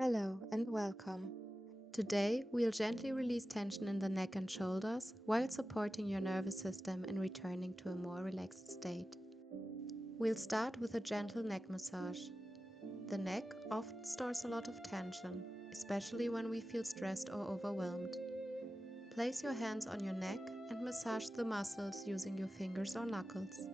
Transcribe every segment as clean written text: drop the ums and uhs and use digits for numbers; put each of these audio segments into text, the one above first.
Hello and welcome. Today, we'll gently release tension in the neck and shoulders while supporting your nervous system in returning to a more relaxed state. We'll start with a gentle neck massage. The neck often stores a lot of tension, especially when we feel stressed or overwhelmed. Place your hands on your neck and massage the muscles using your fingers or knuckles.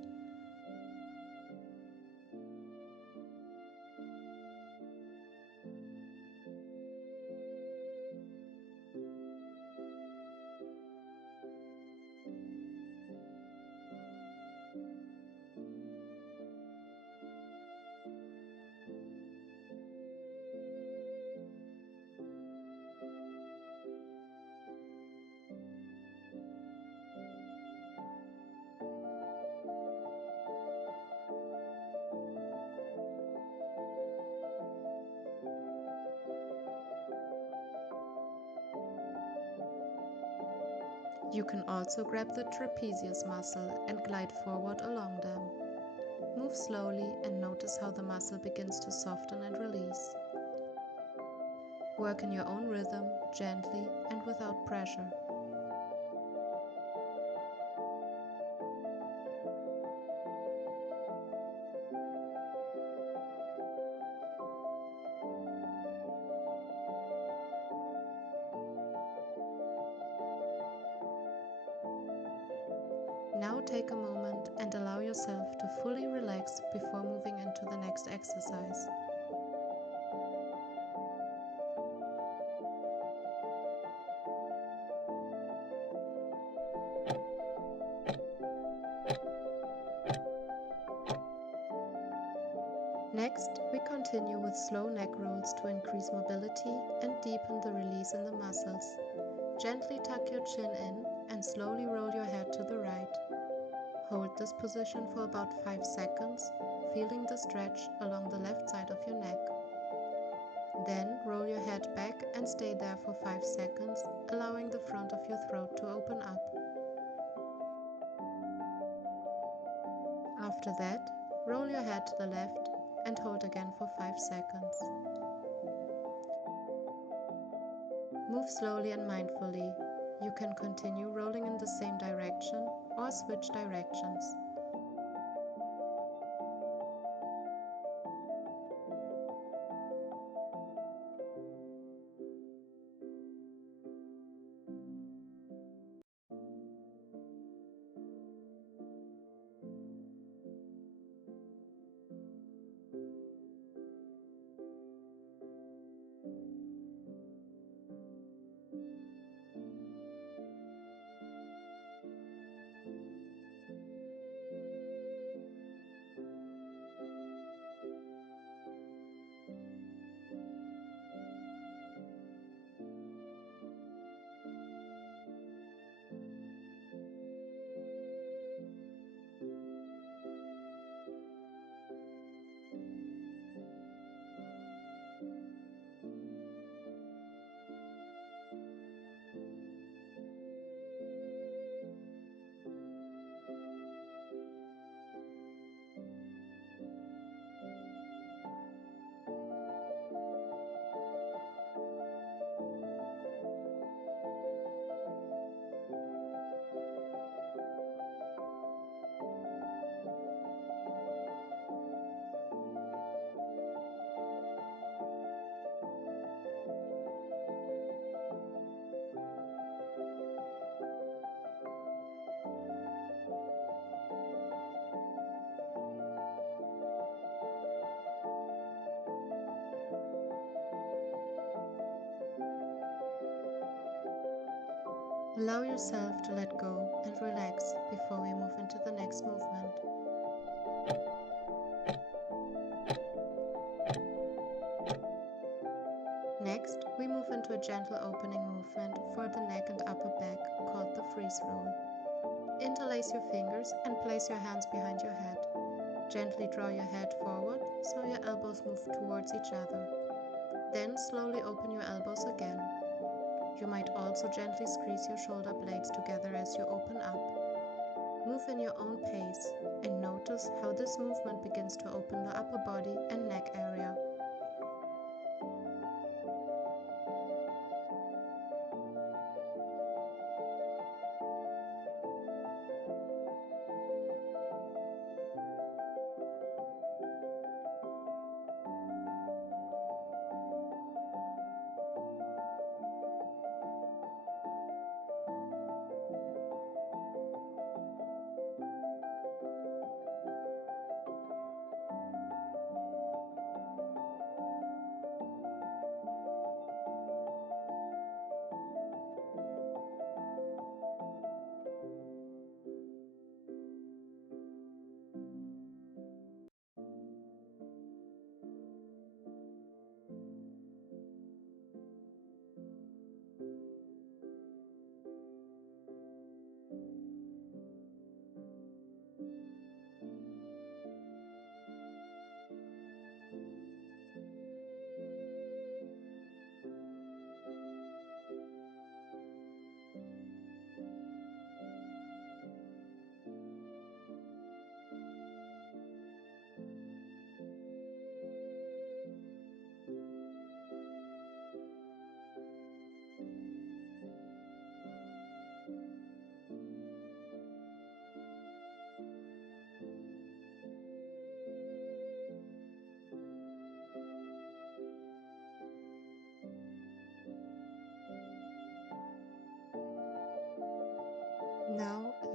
You can also grab the trapezius muscle and glide forward along them. Move slowly and notice how the muscle begins to soften and release. Work in your own rhythm, gently and without pressure. Now take a moment and allow yourself to fully relax before moving into the next exercise. Next, we continue with slow neck rolls to increase mobility and deepen the release in the muscles. Gently tuck your chin in and slowly roll your head to the right. Hold this position for about 5 seconds, feeling the stretch along the left side of your neck. Then roll your head back and stay there for 5 seconds, allowing the front of your throat to open up. After that, roll your head to the left and hold again for 5 seconds. Move slowly and mindfully. You can continue rolling in the same direction or switch directions. Allow yourself to let go and relax before we move into the next movement. Next, we move into a gentle opening movement for the neck and upper back called the freeze roll. Interlace your fingers and place your hands behind your head. Gently draw your head forward so your elbows move towards each other. Then slowly open your elbows again. You might also gently squeeze your shoulder blades together as you open up. Move in your own pace and notice how this movement begins to open the upper body and neck area.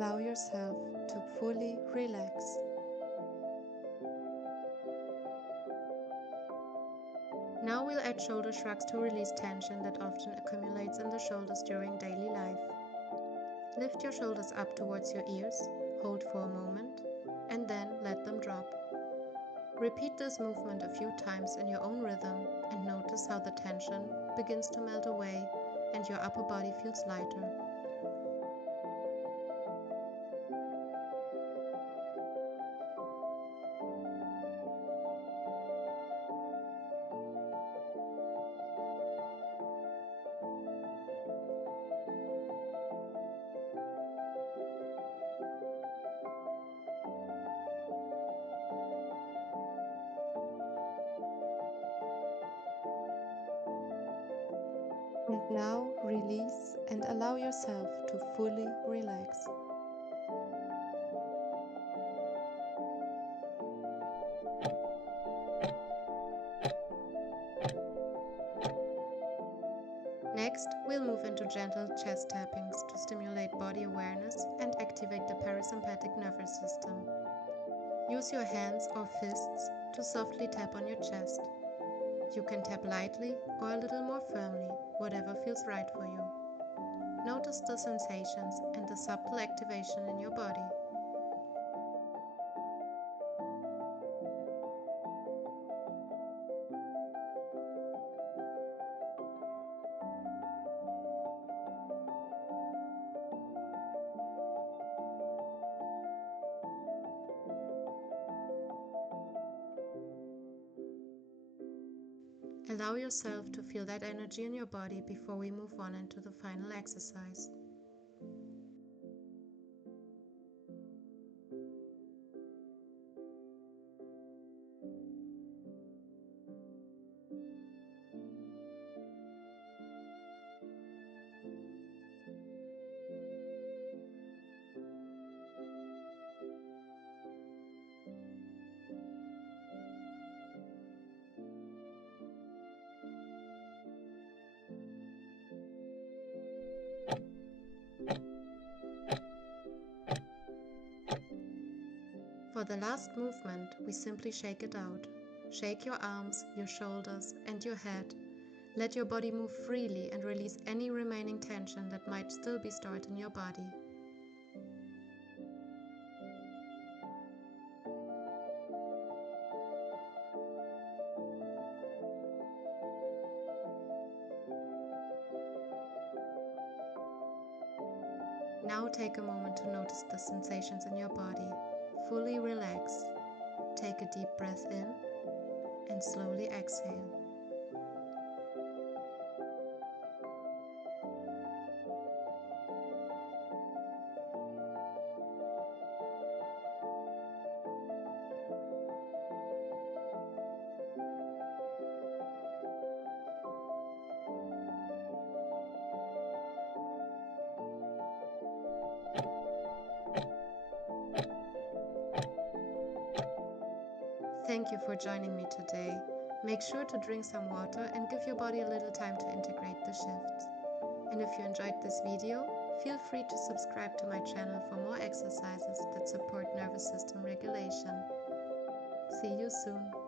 Allow yourself to fully relax. Now we'll add shoulder shrugs to release tension that often accumulates in the shoulders during daily life. Lift your shoulders up towards your ears, hold for a moment, and then let them drop. Repeat this movement a few times in your own rhythm and notice how the tension begins to melt away and your upper body feels lighter. And now release and allow yourself to fully relax. Next, we'll move into gentle chest tappings to stimulate body awareness and activate the parasympathetic nervous system. Use your hands or fists to softly tap on your chest. You can tap lightly or a little more firmly, whatever feels right for you. Notice the sensations and the subtle activation in your body. Allow yourself to feel that energy in your body before we move on into the final exercise. For the last movement, we simply shake it out. Shake your arms, your shoulders, and your head. Let your body move freely and release any remaining tension that might still be stored in your body. Now take a moment to notice the sensations in your body. Fully relax. Take a deep breath in and slowly exhale. Thank you for joining me today. Make sure to drink some water and give your body a little time to integrate the shifts. And if you enjoyed this video, feel free to subscribe to my channel for more exercises that support nervous system regulation. See you soon.